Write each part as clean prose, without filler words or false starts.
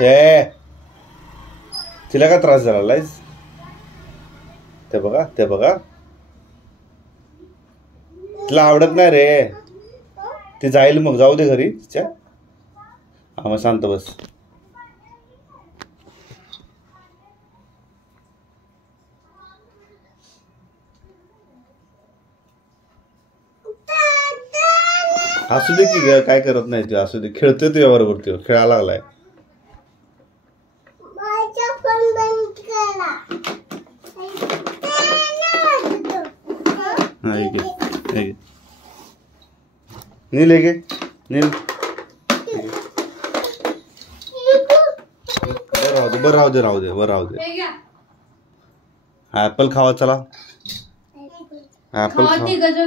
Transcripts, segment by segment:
हे तिला का त्रास झाला लाईस? ते बघा ते बघा, तिला आवडत नाही रे. ती जाईल मग, जाऊ दे घरी तिच्या. हा मग शांत बस. असू दे की ग, काय करत नाही तू. असू दे, खेळतोय तुझ्या बरोबर. तो खेळायला लागलाय. नील हे घे, नील. बरं राहू दे, राहू दे, बरं राहू दे. ऍपल खावा, चला ऍपल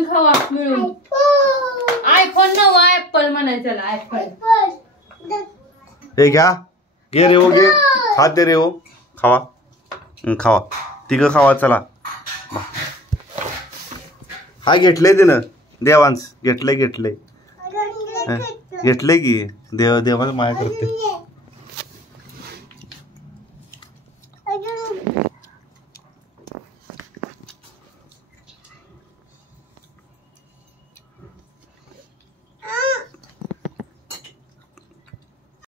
खावा मिळून. आयफोन नवा ऍपल म्हणायचं, आयफोन. हे घ्या, घे रे हो, घे. खाते रे हो, खावा खावा, तिघ खावा. चला, हा घेतलंय तिनं. देवांश घेतलंय की देवाची माया करते.